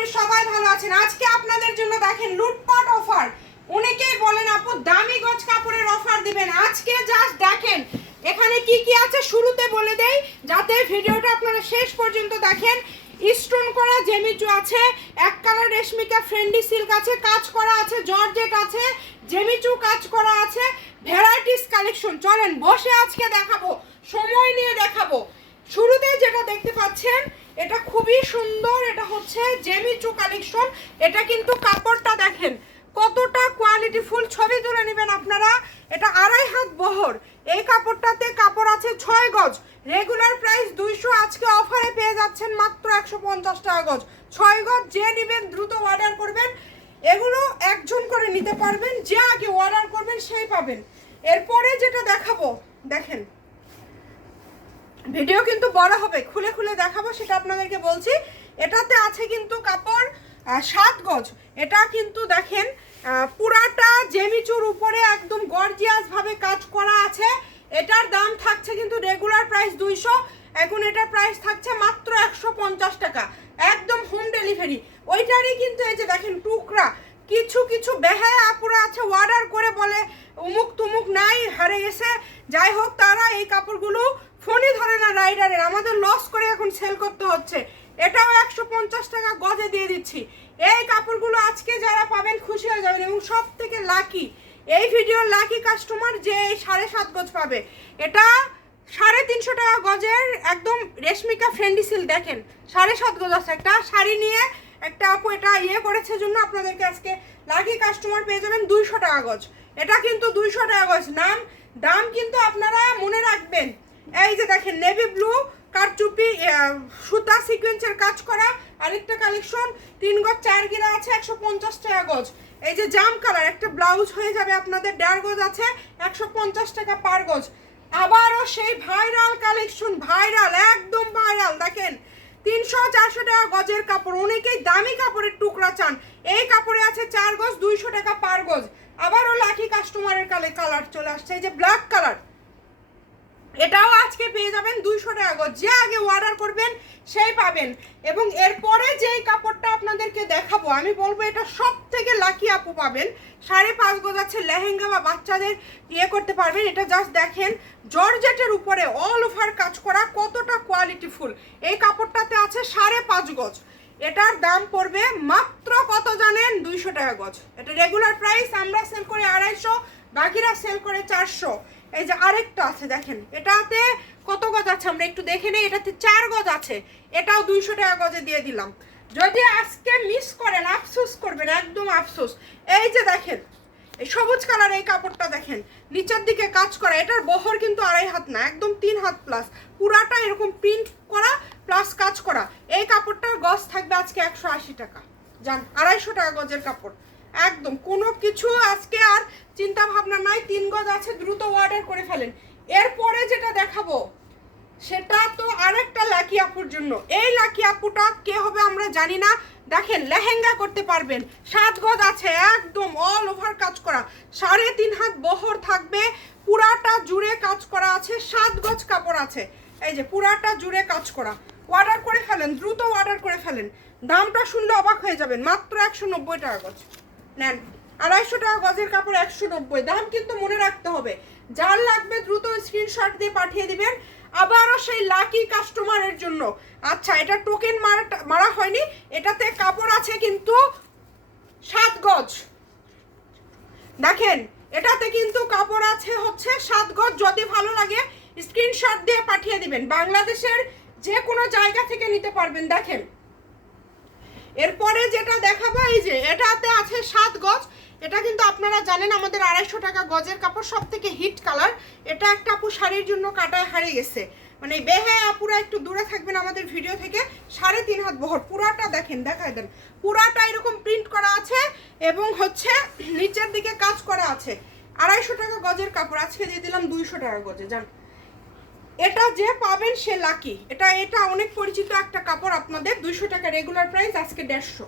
করি সবাই ভালো আছেন। আজকে আপনাদের জন্য দেখেন লুটপাট অফার। অনেকেই বলেন আপু দামি গজ কাপড়ের অফার দিবেন, আজকে জাস্ট দেখেন এখানে কি কি আছে। শুরুতে বলে দেই যাতে ভিডিওটা আপনারা শেষ পর্যন্ত দেখেন। স্টোন করা জেমিচু আছে, এক কালার রেশমিকা ফ্রেন্ডি সিল্ক আছে, কাজ করা আছে, জর্জেট আছে, জেমিচু কাজ করা আছে, ভ্যারাইটিস কালেকশন। চলেন বসে আজকে দেখাবো, সময় নিয়ে দেখাবো। শুরুতে যেটা দেখতে পাচ্ছেন এটা খুবই সুন্দর, এটা হচ্ছে জেমিচু কালেকশন। এটা কিন্তু কাপড়টা দেখেন কতটা কোয়ালিটি ফুল, ছবি তুলে নেবেন আপনারা। এটা 2.5 হাত বহর। এই কাপড়টাতে কাপড় আছে 6 গজ। রেগুলার প্রাইস 200, আজকে অফারে পেয়ে যাচ্ছেন মাত্র 150 টাকা গজ। 6 গজ যে নেবেন দ্রুত অর্ডার করবেন। এগুলো একজন করে নিতে পারবেন, যে আগে অর্ডার করবেন সেই পাবেন। এরপরে যেটা দেখাবো দেখেন, ভিডিও কিন্তু বড় হবে, খুলে খুলে দেখাবো সেটা আপনাদেরকে বলছি। এটাতে আছে কিন্তু কাপড় 7 গজ। এটা কিন্তু দেখেন পুরাটা জেমিচুর উপরে একদম গর্জিয়াস ভাবে কাজ করা আছে। এটার দাম থাকছে কিন্তু রেগুলার প্রাইস 200, এখন এটার প্রাইস থাকছে মাত্র 150 টাকা, একদম হোম ডেলিভারি। ওইটারই কিন্তু এই যে দেখেন টুকরা কিছু কিছু বেহায়া আপুরা আছে, অর্ডার করে বলে উমুক তুমুক নাই, হারে গেছে। যাই হোক, তারা এই কাপড়গুলো ফোনই ধরে না রাইডারের, আমাদের লস করে এখন সেল করতে হচ্ছে। এটাও 150 টাকা গজে দিয়ে দিচ্ছি। এই কাপড়গুলো আজকে যারা পাবেন খুশি হয়ে যাবেন, এবং সব থেকে লাকি এই ভিডিওর লাকি কাস্টমার যে 7.5 গজ পাবে। এটা 350 টাকা গজের একদম রেশমিকা ফ্রেন্ডি সিল্ক। দেখেন 7.5 গজ আছে। একটা শাড়ি নিয়ে একটা আপু এটা করেছে জন্য আপনাদেরকে আজকে লাকি কাস্টমার পেয়ে যাবেন 200 টাকা গজ। এটা কিন্তু 200 টাকা গজ। দাম কিন্তু আপনারা মনে রাখবেন। এই যে দেখেন নেভি ব্লু কারচুপি সুতা সিকোয়েন্সের কাজ করা আরেকটা কালেকশন, 3 গজ 4 গিরা আছে, 150 টাকা গজ। এই যে জাম কালার একটা ব্লাউজ হয়ে যাবে আপনাদের 1.5 গজ আছে, 150 টাকা পার গজ। আবারও সেই ভাইরাল কালেকশন, ভাইরাল একদম ভাইরাল। দেখেন 300-400 টাকা গজের কাপড়। অনেকেই দামি কাপড়ের টুকরা চান, এই কাপড়ে আছে 4 গজ 200 টাকা পার গজ। আবারও লাকি কাস্টমারের কালার চলে আসছে, এই যে ব্ল্যাক কালার। এটাও আজকে পেয়ে যাবেন 200 টাকা গজ, যে আগে অর্ডার করবেন সেই পাবেন। এবং এরপরে যেই কাপড়টা আপনাদেরকে দেখাবো আমি বলবো এটা সব থেকে লাকি আপু পাবেন। 5.5 গজ আছে, লেহেঙ্গা বা বাচ্চাদের করতে পারবেন। এটা জাস্ট দেখেন জর্জেটের উপরে অল ওভার কাজ করা, কতটা কোয়ালিটি ফুল। এই কাপড়টাতে আছে 5.5 গজ। এটার দাম পড়বে মাত্র কত জানেন? 200 টাকা গজ। এটা রেগুলার প্রাইস, আমরা সেল করি 250, বাকিরা সেল করে 400। এই যে আরেকটা আছে দেখেন, এটাতে কত গজ আছে আমরা একটু দেখে নেই। এটাতে 4 গজ আছে, এটাও 200 টাকা গজে দিয়ে দিলাম। যদি আজকে মিস করেন আফসোস করবেন, একদম আফসোস। এই যে দেখেন এই সবুজ কালার, এই কাপড়টা দেখেন নিচের দিকে কাজ করা। এটার বহর কিন্তু 2.5 হাত না, একদম 3 হাত প্লাস। পুরাটা এরকম প্রিন্ট করা প্লাস কাজ করা। এই কাপড়টার গজ থাকবে আজকে 180 টাকা। জান 250 টাকা গজের কাপড়, একদম কোনো কিছু আজকে আর চিন্তা ভাবনা নাই। 3 গজ আছে, দ্রুত অর্ডার করে ফেলেন। এরপরে যেটা দেখাবো সেটা তো আরেকটা লাকি আপুর জন্য। এই লাকি আপুটা কে হবে আমরা জানি না। দেখেন লেহেঙ্গা করতে পারবেন, 7 গজ আছে, একদম অল ওভার কাজ করা, 3.5 হাত বহর থাকবে, পুরাটা জুড়ে কাজ করা আছে, 7 গজ কাপড় আছে। এই যে পুরাটা জুড়ে কাজ করা। অর্ডার করে ফেলেন, দ্রুত অর্ডার করে ফেলেন। দামটা শুনলে অবাক হয়ে যাবেন, মাত্র 190 টাকা গজ নেন। 250 টাকা গজের কাপড় 190। দাম কিন্তু মনে রাখতে হবে, যার লাগবে দ্রুত স্ক্রিনশট দিয়ে পাঠিয়ে দিবেন। আবারও সেই লাকি কাস্টমারের জন্য। আচ্ছা, এটা টোকেন মারা হয়নি, এটাতে কাপড় আছে কিন্তু 7 গজ। দেখেন এটাতে কিন্তু কাপড় আছে হচ্ছে 7 গজ। যদি ভালো লাগে স্ক্রিনশট দিয়ে পাঠিয়ে দিবেন, বাংলাদেশের যে কোনো জায়গা থেকে নিতে পারবেন। দেখেন এরপরে যেটা দেখাবো, এই যে এটাতে আছে 7 গজ। এটা কিন্তু আপনারা জানেন আমাদের 250 টাকা গজের কাপড়, সব থেকে হিট কালার। এটা একটা আপু শাড়ির জন্য কাটায় হারিয়ে গেছে, মানে বেহায়া আপুরা একটু দূরে থাকবেন আমাদের ভিডিও থেকে। 3.5 হাত বহর, পুরাটা দেখেন, দেখাই দেন। পুরাটা এরকম প্রিন্ট করা আছে এবং হচ্ছে নিচের দিকে কাজ করা আছে। 250 টাকা গজের কাপড়, আজকে দিয়ে দিলাম 200 টাকা গজে। জান এটা যে পাবেন সে লাকি। এটা অনেক পরিচিত একটা কাপড় আপনাদের। 200 টাকা রেগুলার প্রাইস, আজকে 150।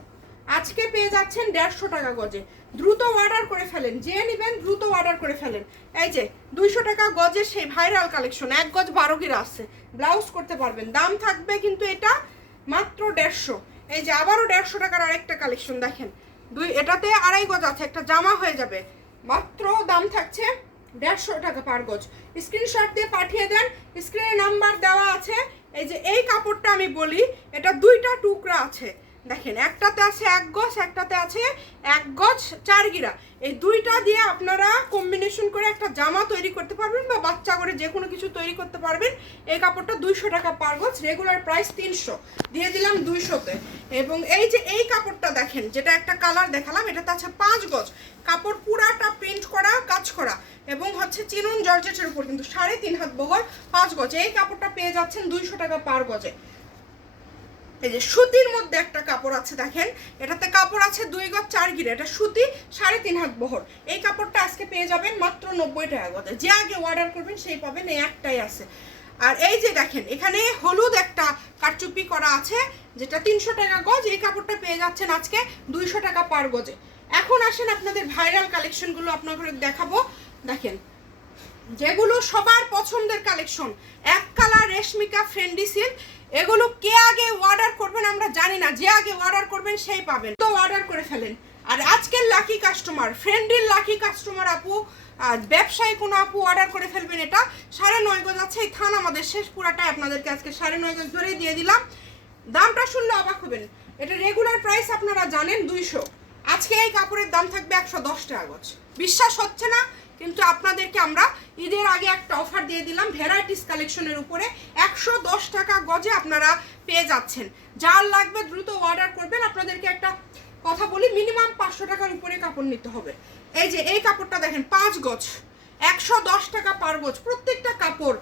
আজকে পেয়ে যাচ্ছেন 150 টাকা গজে। দ্রুত অর্ডার করে ফেলেন, যে নেবেন দ্রুত অর্ডার করে ফেলেন। এই যে 200 টাকা গজের সেই ভাইরাল কালেকশন, 1 গজ 12 গিরা আছে, ব্লাউজ করতে পারবেন। দাম থাকবে কিন্তু এটা মাত্র 150। এই যে আবারও 150 টাকার আরেকটা কালেকশন দেখেন, এটাতে 2.5 গজ আছে, একটা জামা হয়ে যাবে। মাত্র দাম থাকছে 150 টাকা পার গজ। স্ক্রিনশট দিয়ে পাঠিয়ে দেন, স্ক্রিনে নাম্বার দেওয়া আছে। এই যে এই কাপড়টা আমি বলি, এটা 2টা টুকরা আছে দেখেন, একটাতে আছে 1 গজ, একটাতে আছে 1 গজ 4 গিরা। এই 2টা দিয়ে আপনারা কম্বিনেশন করে একটা জামা তৈরি করতে পারবেন বা বাচ্চা করে যে কোনো কিছু তৈরি করতে পারবেন। এই কাপড়টা 200 টাকা পার গজ, রেগুলার প্রাইস 300, দিয়ে দিলাম 200-তে। এবং এই যে এই কাপড়টা দেখেন, যেটা একটা কালার দেখালাম, এটাতে আছে 5 গজ কাপড়, পুরাটা প্রিন্ট করা, কাজ করা, এবং হচ্ছে চিনুন জর্জেটের উপর, কিন্তু 3.5 হাত বহর, 5 গজ। এই কাপড়টা পেয়ে যাচ্ছেন 200 টাকা পার গজে। এই যে সুতির মধ্যে একটা কাপড় আছে দেখেন, এটাতে কাপড় আছে 2 গজ 4 গিরা, এটা সুতি, 3.5 হাত বহর। এই কাপড়টা আজকে পেয়ে যাবেন মাত্র 90 টাকা গজে। যে আগে অর্ডার করবেন সেই পাবেন, এই একটাই আছে। আর এই যে দেখেন, এখানে হলুদ একটা কারচুপি করা আছে, যেটা 300 টাকা গজ। এই কাপড়টা পেয়ে যাচ্ছেন আজকে 200 টাকা পার গজে। এখন আসেন আপনাদের ভাইরাল কালেকশনগুলো আপনাদের দেখাবো। দেখেন, যেগুলো সবার পছন্দের কালেকশন, এক কালার রেশমিকা ফ্রেন্ডি সিল্ক। এগুলো কে আগে অর্ডার করবেন আমরা জানি না, যে আগে অর্ডার করবেন সেই পাবেন, তো অর্ডার করে ফেলেন। আর আজকের লাকি কাস্টমার, ফ্রেন্ডির লাকি কাস্টমার আপু, ব্যবসায়ী কোনো আপু অর্ডার করে ফেলবেন। এটা 9.5 গজ আছে, এই থান আমাদের শেষ পুরাটাই আপনাদেরকে আজকে 9.5 গজ ধরে দিয়ে দিলাম। দামটা শুনলে অবাক হবেন, এটা রেগুলার প্রাইস আপনারা জানেন 200, আজকে এই কাপড়ের দাম থাকবে 110 টাকা গজ। বিশ্বাস হচ্ছে না, কিন্তু আপনাদেরকে আমরা ঈদের আগে একটা অফার দিয়ে দিলাম ভ্যারাইটিস কালেকশনের উপরে, 110 টাকা গজে আপনারা পেয়ে যাচ্ছেন। যার লাগবে দ্রুত অর্ডার করবেন। আপনাদেরকে একটা কথা বলি, মিনিমাম 500 টাকার উপরে কাপড় নিতে হবে। এই যে এই কাপড়টা দেখেন, 5 গজ, 110 টাকা পার গজ। প্রত্যেকটা কাপড়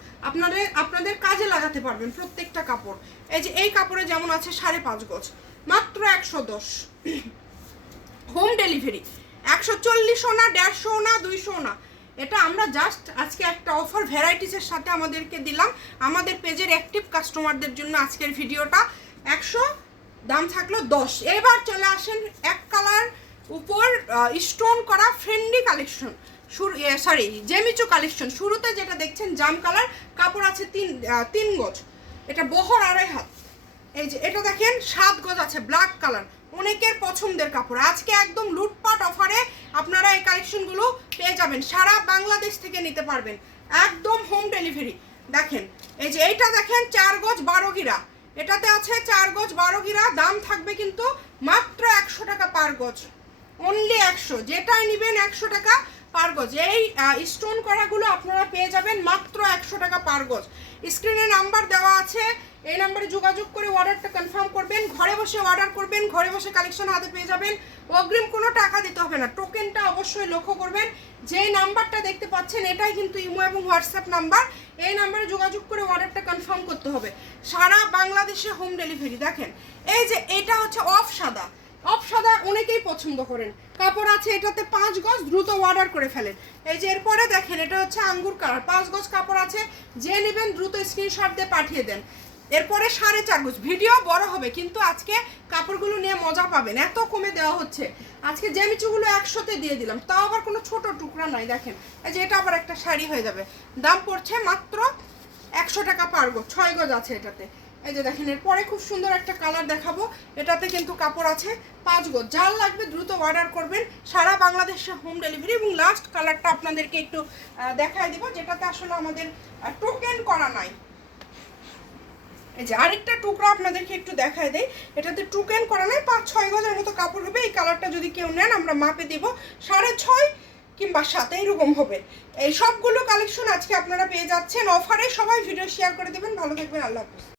আপনাদের কাজে লাগাতে পারবেন, প্রত্যেকটা কাপড়। এই যে এই কাপড়ে যেমন আছে 5.5 গজ, মাত্র 110। হোম ডেলিভারি 140 না, 150 না, 200 না। এটা আমরা জাস্ট আজকে একটা অফার ভ্যারাইটিসের সাথে আমাদেরকে দিলাম, আমাদের পেজের অ্যাক্টিভ কাস্টমারদের জন্য আজকের ভিডিওটা। 100, দাম থাকলো 10। এবার চলে আসেন এক কালার উপর স্টোন করা ফ্রেন্ডি কালেকশন, জেমিচু কালেকশন। শুরুতে যেটা দেখছেন জাম কালার, কাপড় আছে 3 গজ, এটা বহর 2.5 হাত। এই যে এটা দেখেন 7 গজ আছে, ব্ল্যাক কালার, অনেকের পছন্দের কাপড়। আজকে একদম লুটপাট অফারে আপনারা এই কালেকশনগুলো পেয়ে যাবেন, সারা বাংলাদেশ থেকে নিতে পারবেন, একদম হোম ডেলিভারি। দেখেন এই যে এইটা দেখেন 4 গজ 12 গিরা, এটাতে আছে 4 গজ 12 গিরা। দাম থাকবে কিন্তু মাত্র 100 টাকা পার গজ, অনলি 100, যেটাই নেবেন 100 টাকা পার গজ। এই স্টোন করাগুলো আপনারা পেয়ে যাবেন মাত্র 100 টাকা পার গজ। স্ক্রিনে নাম্বার দেওয়া আছে, এই নাম্বারে যোগাযোগ করে অর্ডারটা কনফার্ম করবেন। ঘরে বসে অর্ডার করবেন, ঘরে বসে কালেকশন হাতে পেয়ে যাবেন, অগ্রিম কোনো টাকা দিতে হবে না। টোকেনটা অবশ্যই লক্ষ্য করবেন, যেই নাম্বারটা দেখতে পাচ্ছেন এটাই কিন্তু ইমো এবং হোয়াটসঅ্যাপ নাম্বার। এই নাম্বারে যোগাযোগ করে অর্ডারটা কনফার্ম করতে হবে, সারা বাংলাদেশে হোম ডেলিভারি। দেখেন এই যে এটা হচ্ছে অফ সাদা, অফ সাদা অনেকেই পছন্দ করেন, কাপড় আছে এটাতে 5 গজ, দ্রুত অর্ডার করে ফেলেন। এই যে এরপরে দেখেন এটা হচ্ছে আঙ্গুর কালার, 5 গজ কাপড় আছে, যে নেবেন দ্রুত স্ক্রিনশট দিয়ে পাঠিয়ে দেন। এরপরে 4.5 গজ, ভিডিও বড় হবে কিন্তু আজকে কাপড়গুলো নিয়ে মজা পাবেন, এত কমে দেওয়া হচ্ছে। আজকে জেমিচুগুলো 100-তে দিয়ে দিলাম, তাও আবার কোনো ছোট টুকরা নাই। দেখেন এই যে এটা আবার একটা শাড়ি হয়ে যাবে, দাম পড়ছে মাত্র 100 টাকা পার গজ, 6 গজ আছে এটাতে। এই যে দেখেন এরপরে খুব সুন্দর একটা কালার দেখাবো, এটাতে কিন্তু কাপড় আছে 5 গজ। যার লাগবে দ্রুত অর্ডার করবেন, সারা বাংলাদেশে হোম ডেলিভারি। এবং লাস্ট কালারটা আপনাদেরকে একটু দেখায় দিব, যেটাতে আসলে আমাদের টোকেন করা নাই। এই যে আরেকটা টুকরা আপনাদেরকে একটু দেখায় দেই, এটাতে টোকেন করা নাই, 5-6 গজের মতো কাপড় হবে। এই কালারটা যদি কেউ নেন আমরা মাপে দিব 6.5 কিংবা 7 এইরকম হবে। এই সবগুলো কালেকশন আজকে আপনারা পেয়ে যাচ্ছেন অফারে। সবাই ভিডিও শেয়ার করে দেবেন, ভালো থাকবেন, আল্লাহ হাফেজ।